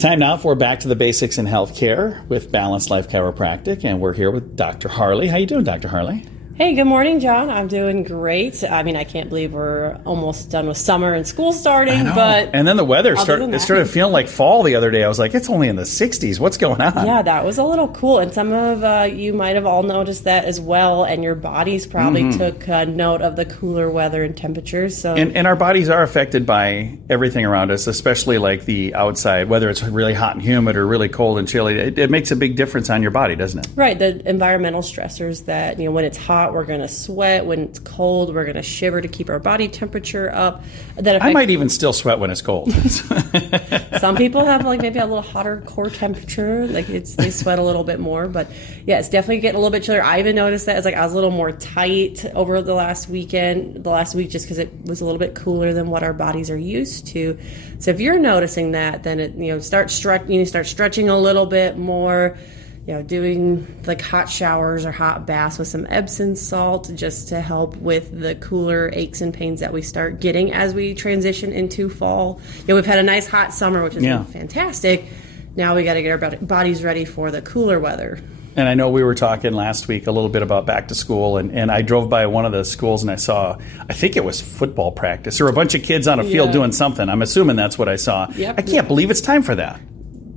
Time now for Back to the Basics in Healthcare with Balanced Life Chiropractic, and we're here with Dr. Harley. How you doing, Dr. Harley? Hey, good morning, John. I'm doing great. I mean, I can't believe we're almost done with summer and school starting, but... And then the weather started feeling like fall the other day. I was like, it's only in the 60s. What's going on? Yeah, that was a little cool. And some of you might have all noticed that as well, and your bodies probably took note of the cooler weather and temperatures. So, and our bodies are affected by everything around us, especially like the outside, whether it's really hot and humid or really cold and chilly. It makes a big difference on your body, doesn't it? Right. The environmental stressors that, when it's hot, we're going to sweat. When it's cold, we're going to shiver to keep our body temperature up. I might even still sweat when it's cold. Some people have maybe a little hotter core temperature. They sweat a little bit more. But yeah, it's definitely getting a little bit chillier. I even noticed that I was a little more tight over the last week, just because it was a little bit cooler than what our bodies are used to. So if you're noticing that, then start stretching a little bit more. Doing hot showers or hot baths with some Epsom salt just to help with the cooler aches and pains that we start getting as we transition into fall. We've had a nice hot summer, which has been fantastic. Now we got to get our bodies ready for the cooler weather. And I know we were talking last week a little bit about back to school, and I drove by one of the schools and I saw, I think it was football practice or a bunch of kids on a field doing something. I'm assuming that's what I saw. Yep. I can't believe it's time for that.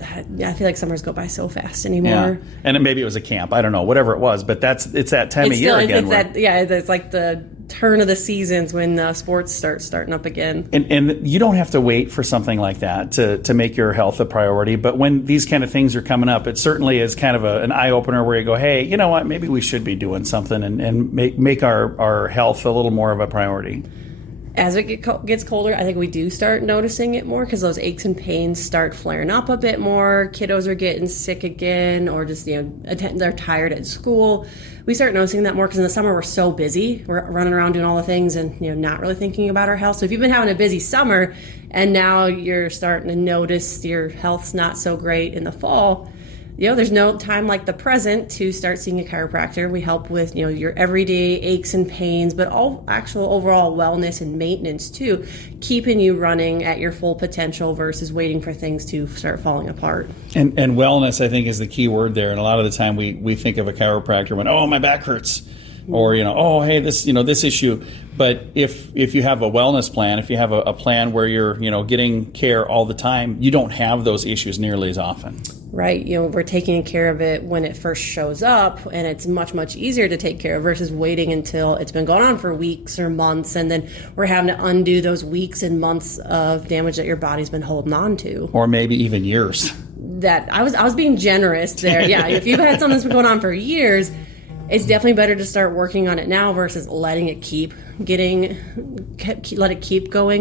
I feel like summers go by so fast anymore. Yeah. And maybe it was a camp. I don't know, whatever it was. But it's that time of year again. It's like the turn of the seasons when sports start starting up again. And you don't have to wait for something like that to make your health a priority. But when these kind of things are coming up, it certainly is kind of an eye-opener where you go, hey, you know what, maybe we should be doing something and make our health a little more of a priority. As it gets colder, I think we do start noticing it more because those aches and pains start flaring up a bit more. Kiddos are getting sick again, or just they're tired at school. We start noticing that more because in the summer we're so busy. We're running around doing all the things and not really thinking about our health. So if you've been having a busy summer and now you're starting to notice your health's not so great in the fall, there's no time like the present to start seeing a chiropractor. We help with, your everyday aches and pains, but all actual overall wellness and maintenance too, keeping you running at your full potential versus waiting for things to start falling apart. And wellness, I think, is the key word there. And a lot of the time we think of a chiropractor when, oh, my back hurts. Or, oh, hey, this issue. But if you have a wellness plan, if you have a plan where you're, getting care all the time, you don't have those issues nearly as often. Right. We're taking care of it when it first shows up, and it's much, much easier to take care of versus waiting until it's been going on for weeks or months, and then we're having to undo those weeks and months of damage that your body's been holding on to. Or maybe even years. That I was being generous there. Yeah. If you've had something that's been going on for years, it's definitely better to start working on it now versus letting it keep going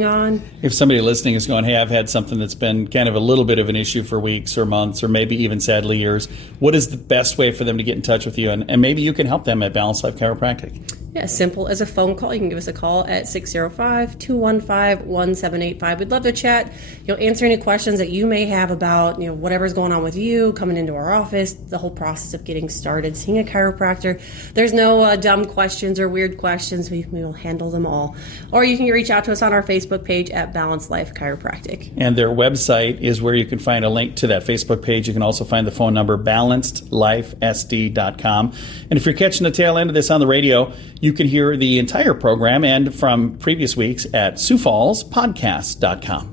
on. If somebody listening is going, hey, I've had something that's been kind of a little bit of an issue for weeks or months or maybe even sadly years, what is the best way for them to get in touch with you? And maybe you can help them at Balanced Life Chiropractic. Yeah, simple as a phone call. You can give us a call at 605-215-1785. We'd love to chat, answer any questions that you may have about, whatever's going on with you, coming into our office, the whole process of getting started, seeing a chiropractor. There's no dumb questions or weird questions. We will handle them all. Or you can reach out to us on our Facebook page at Balanced Life Chiropractic. And their website is where you can find a link to that Facebook page. You can also find the phone number, BalancedLifeSD.com. And if you're catching the tail end of this on the radio, you can hear the entire program and from previous weeks at SiouxFallsPodcast.com.